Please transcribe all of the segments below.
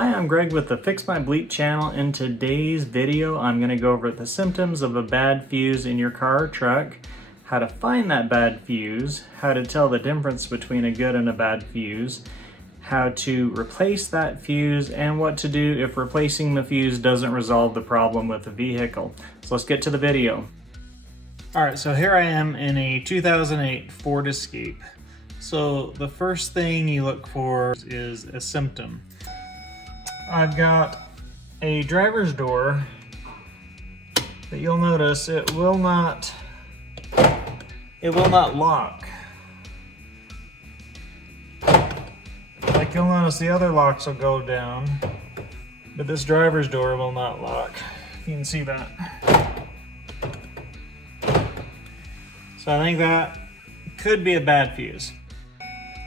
Hi, I'm Greg with the Fix My Bleep channel. In today's video, I'm going to go over the symptoms of a bad fuse in your car or truck, how to find that bad fuse, how to tell the difference between a good and a bad fuse, how to replace that fuse, and what to do if replacing the fuse doesn't resolve the problem with the vehicle. So let's get to the video. Alright, so here I am in a 2008 Ford Escape. So the first thing you look for is a symptom. I've got a driver's door that you'll notice it will not lock. Like you'll notice the other locks will go down, but this driver's door will not lock. You can see that. So I think that could be a bad fuse.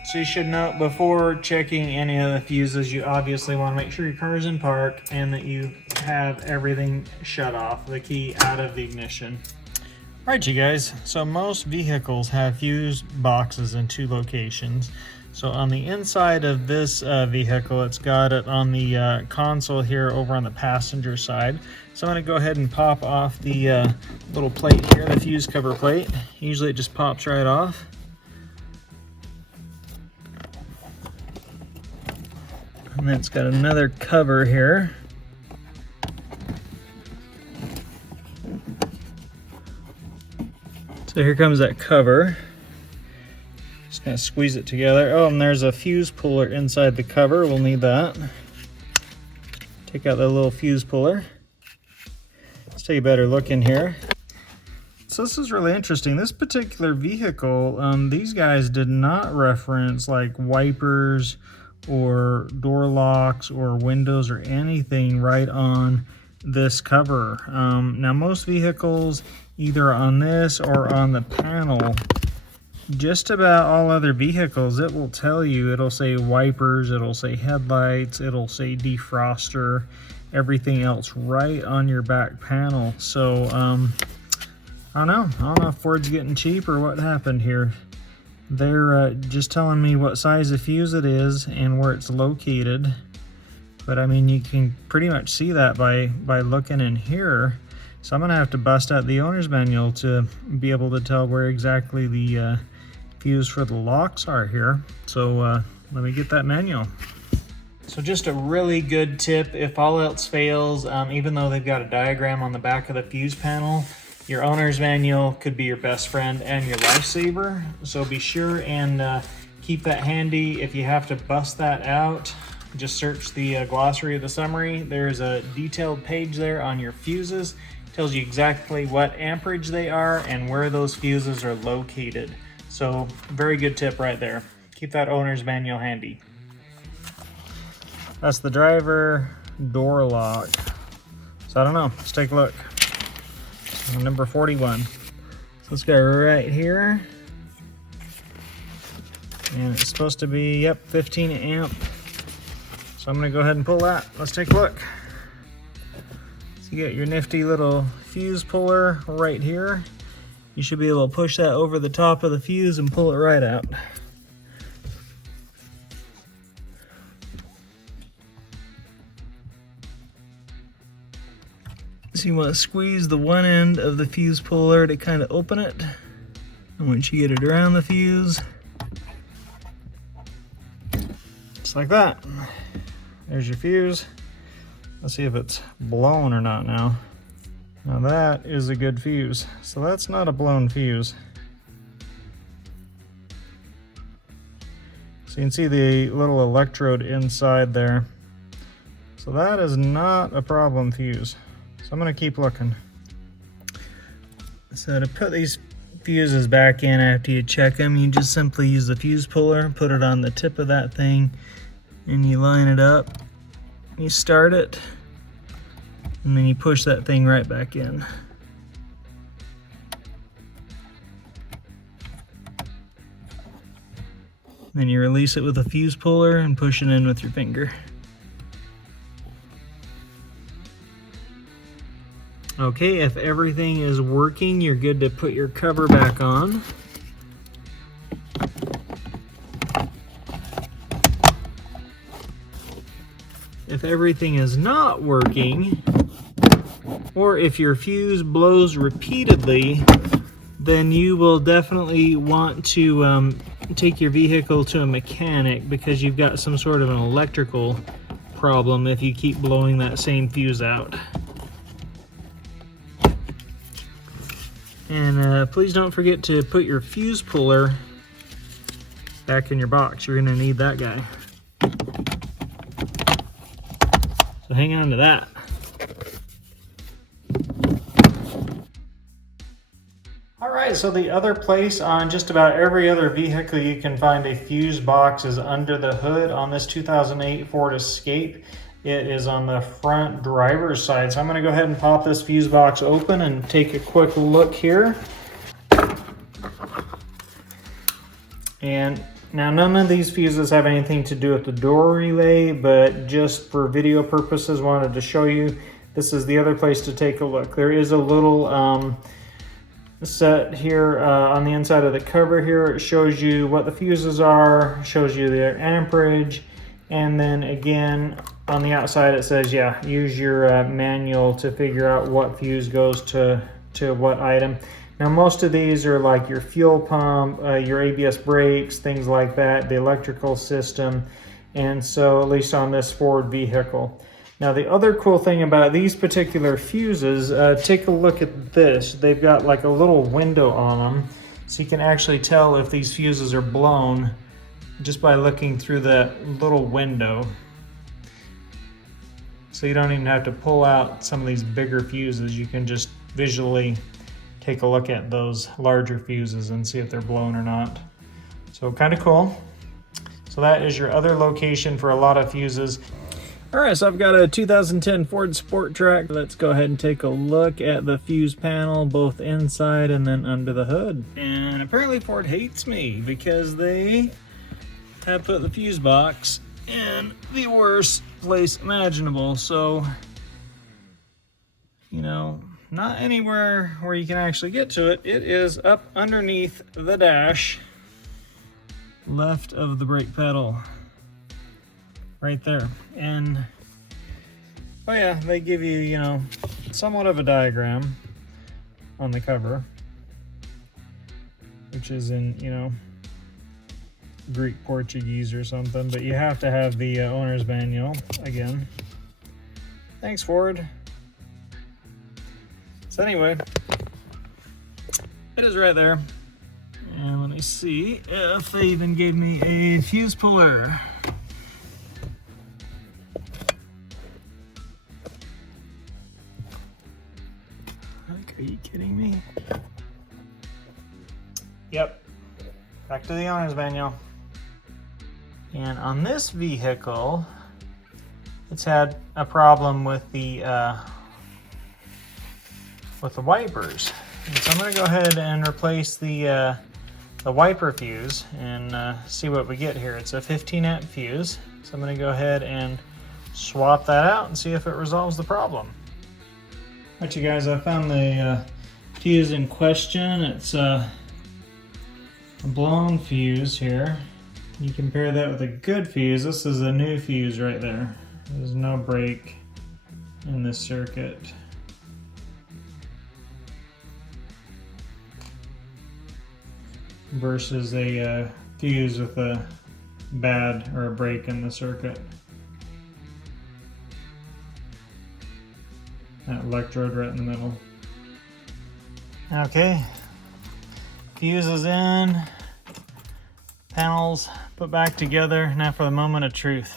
So you should note before checking any of the fuses, you obviously want to make sure your car is in park and that you have everything shut off, the key out of the ignition. Alright you guys, so most vehicles have fuse boxes in two locations. So on the inside of this vehicle, it's got it on the console here over on the passenger side. So I'm going to go ahead and pop off the little plate here, the fuse cover plate. Usually it just pops right off. And then it's got another cover here. So here comes that cover. Just gonna squeeze it together. Oh, and there's a fuse puller inside the cover. We'll need that. Take out the little fuse puller. Let's take a better look in here. So this is really interesting. This particular vehicle, these guys did not reference like wipers or door locks or windows or anything right on this cover. Now most vehicles, either on this or on the panel, just about all other vehicles, it will tell you, it'll say wipers, it'll say headlights, it'll say defroster, everything else right on your back panel. So I don't know if Ford's getting cheap or what happened here. They're just telling me what size of fuse it is and where it's located. But I mean, you can pretty much see that by looking in here. So I'm gonna have to bust out the owner's manual to be able to tell where exactly the fuse for the locks are here. So let me get that manual. So just a really good tip, if all else fails, even though they've got a diagram on the back of the fuse panel, your owner's manual could be your best friend and your lifesaver. So be sure and keep that handy. If you have to bust that out, just search the glossary of the summary. There's a detailed page there on your fuses. It tells you exactly what amperage they are and where those fuses are located. So very good tip right there. Keep that owner's manual handy. That's the driver door lock. So I don't know, let's take a look. Number 41. So let's go right here. And it's supposed to be, yep, 15 amp. So I'm gonna go ahead and pull that. Let's take a look. So you get your nifty little fuse puller right here. You should be able to push that over the top of the fuse and pull it right out. So you want to squeeze the one end of the fuse puller to kind of open it. And once you get it around the fuse, just like that. There's your fuse. Let's see if it's blown or not now. Now that is a good fuse. So that's not a blown fuse. So you can see the little electrode inside there. So that is not a problem fuse. So I'm gonna keep looking. So to put these fuses back in after you check them, you just simply use the fuse puller, put it on the tip of that thing, and you line it up, you start it, and then you push that thing right back in. Then you release it with a fuse puller and push it in with your finger. Okay, if everything is working, you're good to put your cover back on. if everything is not working, or if your fuse blows repeatedly, then you will definitely want to take your vehicle to a mechanic, because you've got some sort of an electrical problem if you keep blowing that same fuse out. And please don't forget to put your fuse puller back in your box. You're gonna need that guy. So hang on to that. Alright, so the other place on just about every other vehicle you can find a fuse box is under the hood on this 2008 Ford Escape. It is on the front driver's side. So I'm going to go ahead and pop this fuse box open and take a quick look here. And now none of these fuses have anything to do with the door relay, but just for video purposes wanted to show you. This is the other place to take a look. There is a little set here on the inside of the cover here. It shows you what the fuses are, shows you their amperage, and then again on the outside it says, yeah, use your manual to figure out what fuse goes to what item. Now most of these are like your fuel pump, your ABS brakes, things like that, the electrical system, and so at least on this Ford vehicle. Now the other cool thing about these particular fuses, take a look at this. They've got like a little window on them, so you can actually tell if these fuses are blown just by looking through that little window. So you don't even have to pull out some of these bigger fuses. You can just visually take a look at those larger fuses and see if they're blown or not. So kind of cool. So that is your other location for a lot of fuses. All right, so I've got a 2010 Ford Sportrack. Let's go ahead and take a look at the fuse panel, both inside and then under the hood. And apparently Ford hates me because they have put the fuse box in the worst place imaginable. So, you know, not anywhere where you can actually get to it. It is up underneath the dash, left of the brake pedal. Right there. And oh yeah, they give you, you know, somewhat of a diagram on the cover, which is in, you know, Greek Portuguese or something, but you have to have the owner's manual again. Thanks, Ford. So anyway, it is right there. And let me see if they even gave me a fuse puller. Are you kidding me? Yep, back to the owner's manual. And on this vehicle, it's had a problem with the wipers. And so I'm going to go ahead and replace the wiper fuse and see what we get here. It's a 15 amp fuse, so I'm going to go ahead and swap that out and see if it resolves the problem. Alright you guys, I found the fuse in question. It's a blown fuse here. You compare that with a good fuse. This is a new fuse right there. There's no break in this circuit. Versus a fuse with a bad or a break in the circuit. That electrode right in the middle. Okay, fuse is in, panels put back together. Now for the moment of truth.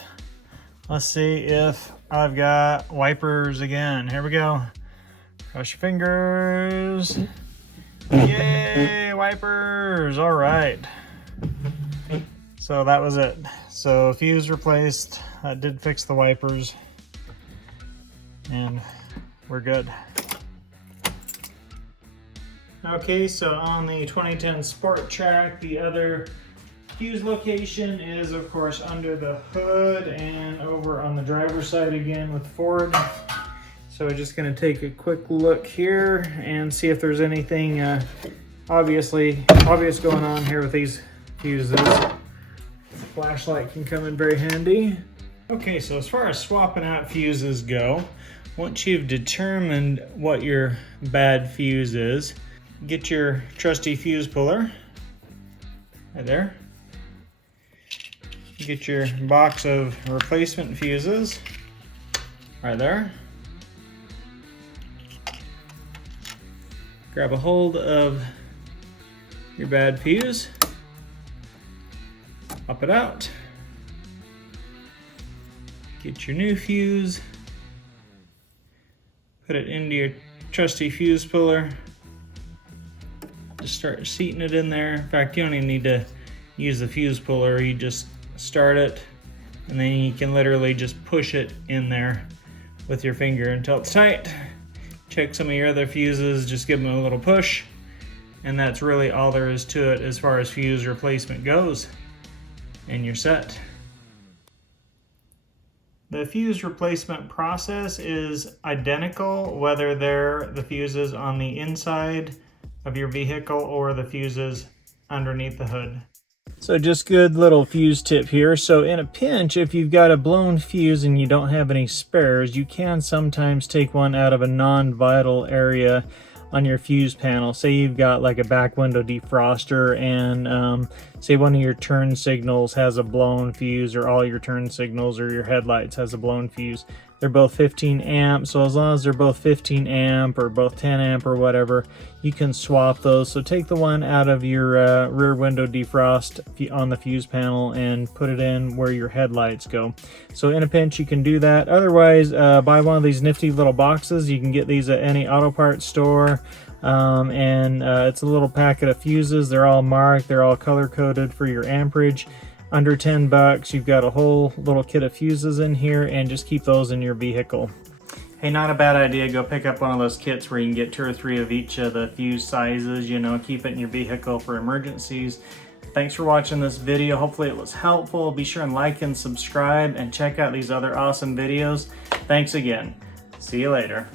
Let's see if I've got wipers again. Here we go. Cross your fingers. Yay, wipers! All right. So that was it. So fuse replaced. That did fix the wipers. And we're good. Okay, so on the 2010 Sportrack, the other fuse location is of course under the hood and over on the driver's side again with Ford. So we're just going to take a quick look here and see if there's anything obvious going on here with these fuses. Flashlight can come in very handy. Okay, so as far as swapping out fuses go, once you've determined what your bad fuse is, get your trusty fuse puller, right there. Get your box of replacement fuses, right there. Grab a hold of your bad fuse, pop it out. Get your new fuse, put it into your trusty fuse puller. Just start seating it in there. In fact, you don't even need to use the fuse puller. You just start it, and then you can literally just push it in there with your finger until it's tight. Check some of your other fuses, just give them a little push, and that's really all there is to it as far as fuse replacement goes, and you're set. The fuse replacement process is identical whether they're the fuses on the inside of your vehicle or the fuses underneath the hood. So just good little fuse tip here. So in a pinch, if you've got a blown fuse and you don't have any spares, you can sometimes take one out of a non-vital area on your fuse panel. Say you've got like a back window defroster and say one of your turn signals has a blown fuse, or all your turn signals or your headlights has a blown fuse. They're both 15 amp, so as long as they're both 15 amp or both 10 amp or whatever, you can swap those. So take the one out of your rear window defrost on the fuse panel and put it in where your headlights go. So in a pinch you can do that. Otherwise, buy one of these nifty little boxes. You can get these at any auto parts store. It's a little packet of fuses. They're all marked, they're all color coded for your amperage. Under 10 bucks, you've got a whole little kit of fuses in here, and just keep those in your vehicle. Hey, not a bad idea. Go pick up one of those kits where you can get 2 or 3 of each of the fuse sizes, you know, keep it in your vehicle for emergencies. Thanks for watching this video. Hopefully it was helpful. Be sure and like and subscribe and check out these other awesome videos. Thanks again. See you later.